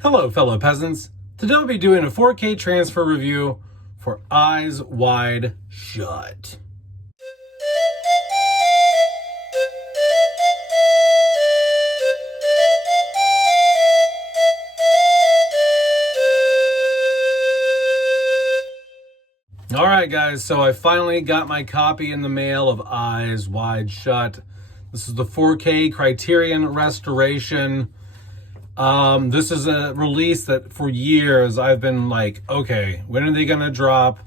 Hello, fellow peasants. Today we'll be doing a 4K transfer review for Eyes Wide Shut. All right, guys, so I finally got my copy in the mail of Eyes Wide Shut. This is the 4K Criterion restoration. This is a release that for years I've been like, okay, when are they gonna drop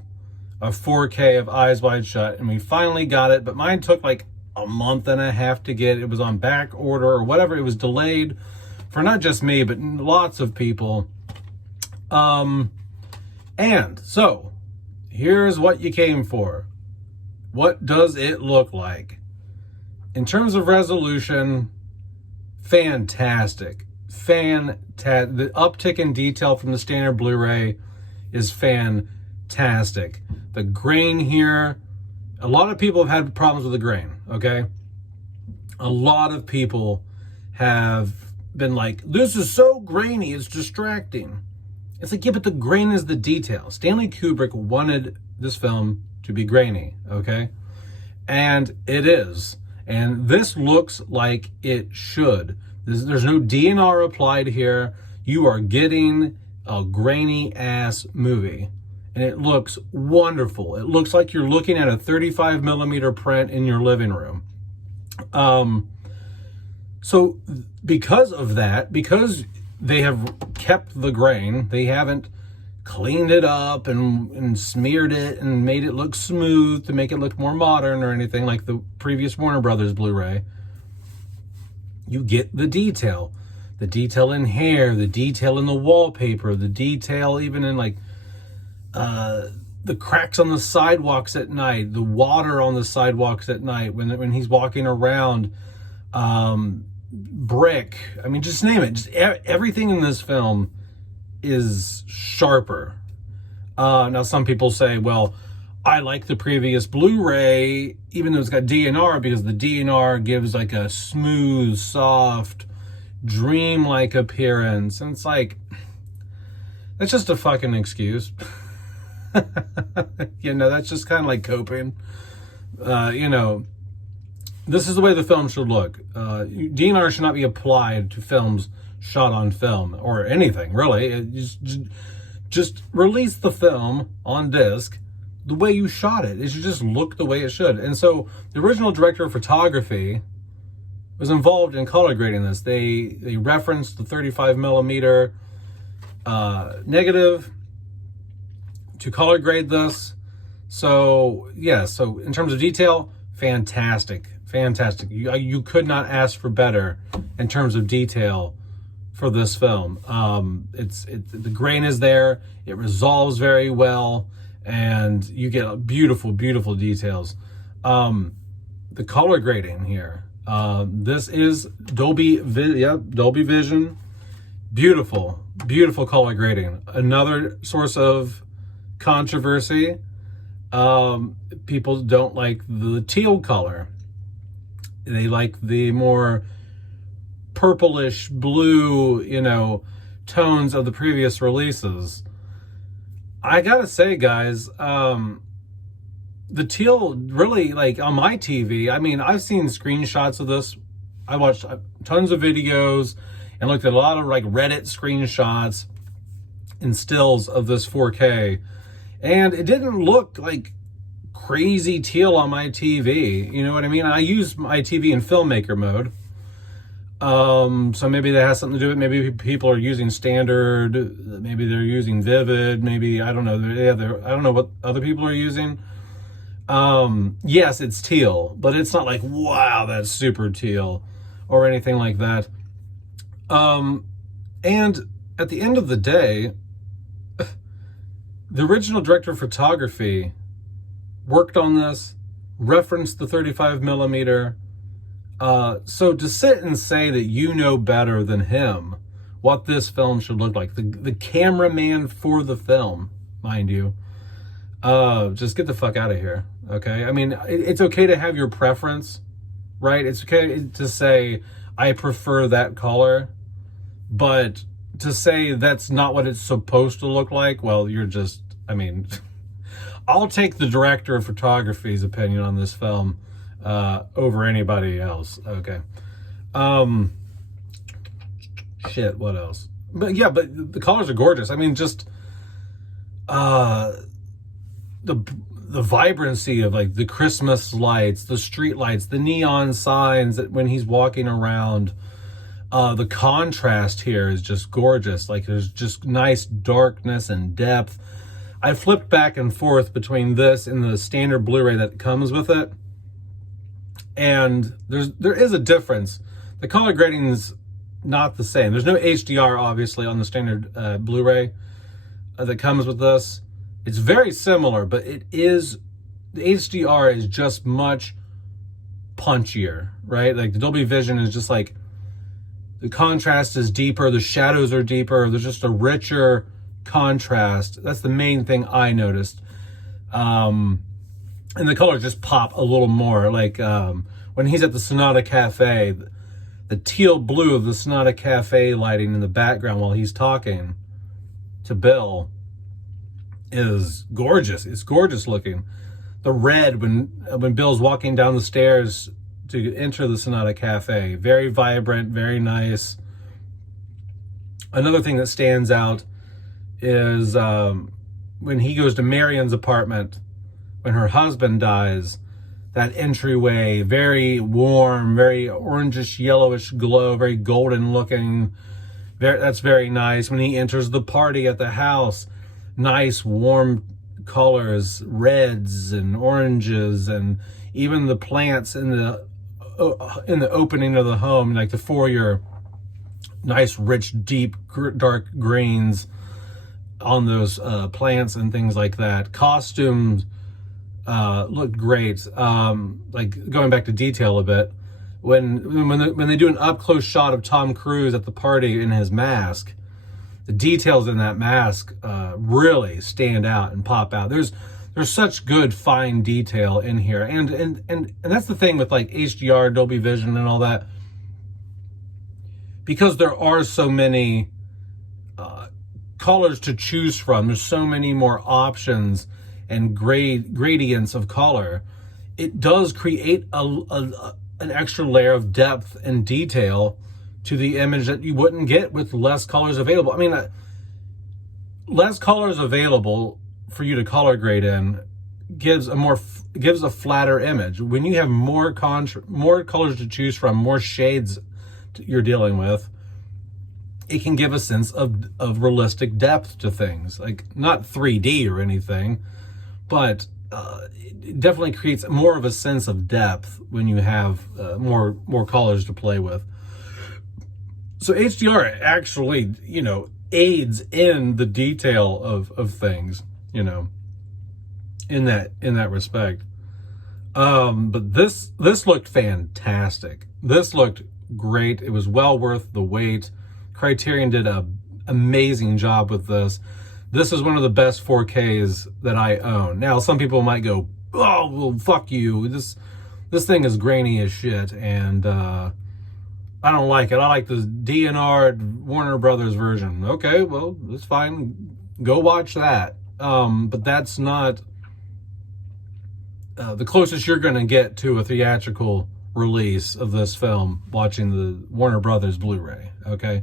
a 4K of Eyes Wide Shut? And we finally got it, but mine took like a month and a half to get. It was on back order or whatever. It was delayed for not just me, but lots of people. And so here's what you came for. What does it look like? In terms of resolution, fantastic. The uptick in detail from the standard Blu-ray is fantastic. The grain here, a lot of people have had problems with the grain, okay? A lot of people have been like, this is so grainy, it's distracting. It's like, yeah, but the grain is the detail. Stanley Kubrick wanted this film to be grainy, okay? And it is. And this looks like it should. There's no DNR applied here. You are getting a grainy ass movie. And it looks wonderful. It looks like you're looking at a 35 millimeter print in your living room. So because of that, because they have kept the grain, they haven't cleaned it up and smeared it and made it look smooth to make it look more modern or anything like the previous Warner Brothers Blu-ray. You get the detail in hair, the detail in the wallpaper, the detail even in like the cracks on the sidewalks at night, the water on the sidewalks at night when he's walking around, brick. I mean, just name it. Just everything in this film is sharper. Now, some people say, well, I like the previous Blu-ray, even though it's got DNR, because the DNR gives like a smooth, soft, dreamlike appearance. And it's like, that's just a fucking excuse. That's just kind of like coping. This is the way the film should look. DNR should not be applied to films shot on film or anything, really. Just release the film on disc the way you shot it. It should just look the way it should. And so the original director of photography was involved in color grading this. They referenced the 35 millimeter negative to color grade this. So yeah, so in terms of detail, fantastic. You could not ask for better in terms of detail for this film. The grain is there, it resolves very well, and you get beautiful details. The color grading here, this is Dolby Vision. Beautiful color grading. Another source of controversy. People don't like the teal color. They like the more purplish blue, tones of the previous releases. I gotta say, guys, the teal really, like on my TV, I mean, I've seen screenshots of this. I watched tons of videos and looked at a lot of like Reddit screenshots and stills of this 4K. And it didn't look like crazy teal on my TV. You know what I mean? I use my TV in filmmaker mode. So maybe that has something to do with it. Maybe people are using standard, maybe they're using vivid, maybe, I don't know. I don't know what other people are using. Yes, it's teal, but it's not like, wow, that's super teal or anything like that. And at the end of the day, the original director of photography worked on this, referenced the 35 millimeter. So to sit and say that you know better than him what this film should look like, the cameraman for the film, mind you, just get the fuck out of here, okay? I mean, it's okay to have your preference, right? It's okay to say, I prefer that color, but to say that's not what it's supposed to look like, well, you're just, I mean, I'll take the director of photography's opinion on this film over anybody else. Okay. Shit, what else? But yeah, but the colors are gorgeous. I mean, just the vibrancy of like the Christmas lights, the street lights, the neon signs that when he's walking around. The contrast here is just gorgeous. Like there's just nice darkness and depth. I flipped back and forth between this and the standard Blu-ray that comes with it. And there is a difference. The color grading's not the same. There's no HDR, obviously, on the standard Blu-ray that comes with this. It's very similar, but the HDR is just much punchier, right? Like the Dolby Vision is just like, the contrast is deeper, the shadows are deeper, there's just a richer contrast. That's the main thing I noticed. And the colors just pop a little more. Like when he's at the Sonata Cafe, the teal blue of the Sonata Cafe lighting in the background while he's talking to Bill is gorgeous. It's gorgeous looking. The red when Bill's walking down the stairs to enter the Sonata Cafe, very vibrant, very nice. Another thing that stands out is when he goes to Marion's apartment, when her husband dies, that entryway, very warm, very orangish, yellowish glow, very golden looking. That's very nice. When he enters the party at the house, nice warm colors, reds and oranges, and even the plants in the opening of the home, like the foyer, nice, rich, deep, dark greens on those plants and things like that. Costumes looked great. Like going back to detail a bit, when they do an up close shot of Tom Cruise at the party in his mask, the details in that mask really stand out and pop out. There's such good fine detail in here, and that's the thing with like HDR, Dolby Vision, and all that. Because there are so many colors to choose from, there's so many more options and gradients of color. It does create an extra layer of depth and detail to the image that you wouldn't get with less colors available. I mean, less colors available for you to color grade in gives a flatter image. When you have more colors to choose from, more shades you're dealing with, it can give a sense of realistic depth to things. Like not 3D or anything, but it definitely creates more of a sense of depth when you have more colors to play with. So HDR actually, aids in the detail of things, in that respect. But this looked fantastic. This looked great. It was well worth the wait. Criterion did an amazing job with this. This is one of the best 4Ks that I own. Now, some people might go, "Oh, well, fuck you. This thing is grainy as shit, and I don't like it. I like the DNR Warner Brothers version." Okay, well, that's fine. Go watch that. But that's not the closest you're going to get to a theatrical release of this film, watching the Warner Brothers Blu-ray, okay?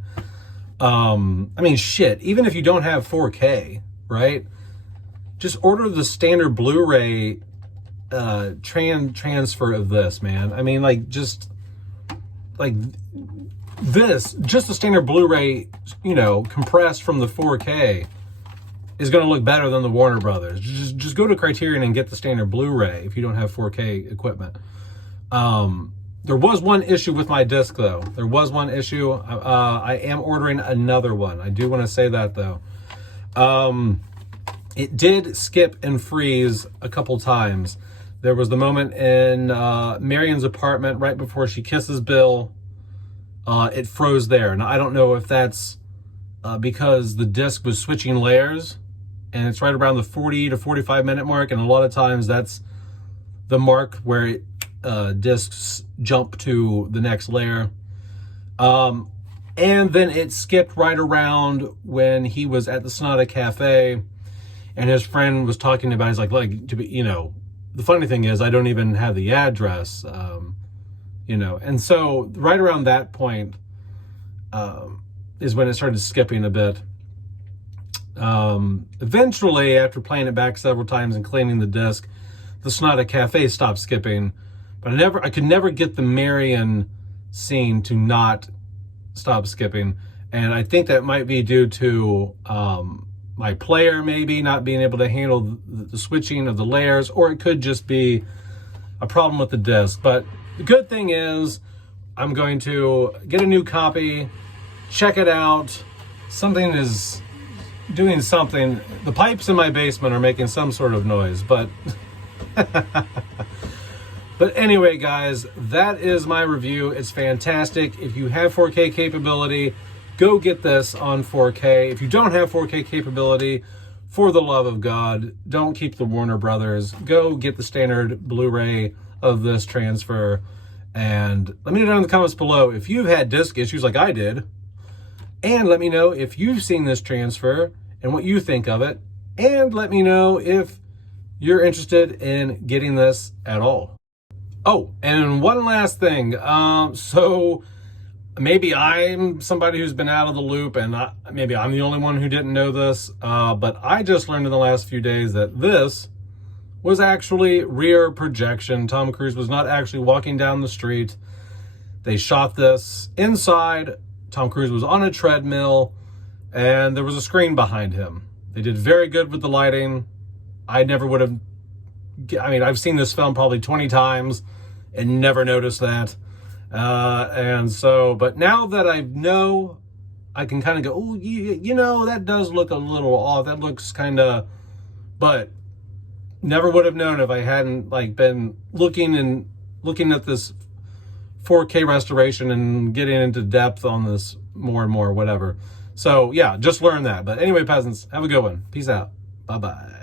I mean, shit, even if you don't have 4K, right? Just order the standard Blu-ray transfer of this, man. I mean, just the standard Blu-ray, compressed from the 4K is going to look better than the Warner Brothers. Just go to Criterion and get the standard Blu-ray if you don't have 4K equipment. There was one issue with my disc, though. There was one issue. I am ordering another one. I do want to say that, though. It did skip and freeze a couple times. There was the moment in Marion's apartment right before she kisses Bill. It froze there. Now, I don't know if that's because the disc was switching layers, and it's right around the 40 to 45 minute mark, and a lot of times that's the mark where discs jump to the next layer. And then it skipped right around when he was at the Sonata Cafe, and his friend was talking about, he's like, to be, you know, the funny thing is I don't even have the address, you know. And so right around that point is when it started skipping a bit. Eventually, after playing it back several times and cleaning the disc, the Sonata Cafe stopped skipping, but I could never get the Marion scene to not stop skipping. And I think that might be due to my player maybe not being able to handle the switching of the layers, or it could just be a problem with the disc. But the good thing is I'm going to get a new copy, check it out. Something is doing something. The pipes in my basement are making some sort of noise, but but anyway, guys, that is my review. It's fantastic. If you have 4K capability, go get this on 4K. If you don't have 4K capability, for the love of God, don't keep the Warner Brothers. Go get the standard Blu-ray of this transfer. And let me know down in the comments below if you've had disc issues like I did. And let me know if you've seen this transfer and what you think of it. And let me know if you're interested in getting this at all. Oh, and one last thing. So maybe I'm somebody who's been out of the loop, and maybe I'm the only one who didn't know this, but I just learned in the last few days that this was actually rear projection. Tom Cruise was not actually walking down the street. They shot this inside. Tom Cruise was on a treadmill, and there was a screen behind him. They did very good with the lighting. I never would have, I mean, I've seen this film probably 20 times and never noticed that. And so, but now that I know, I can kind of go, oh, you know, that does look a little off. That looks kind of, but never would have known if I hadn't like been looking at this 4K restoration and getting into depth on this more and more, whatever. So yeah, just learn that. But anyway, peasants, have a good one. Peace out. Bye-bye.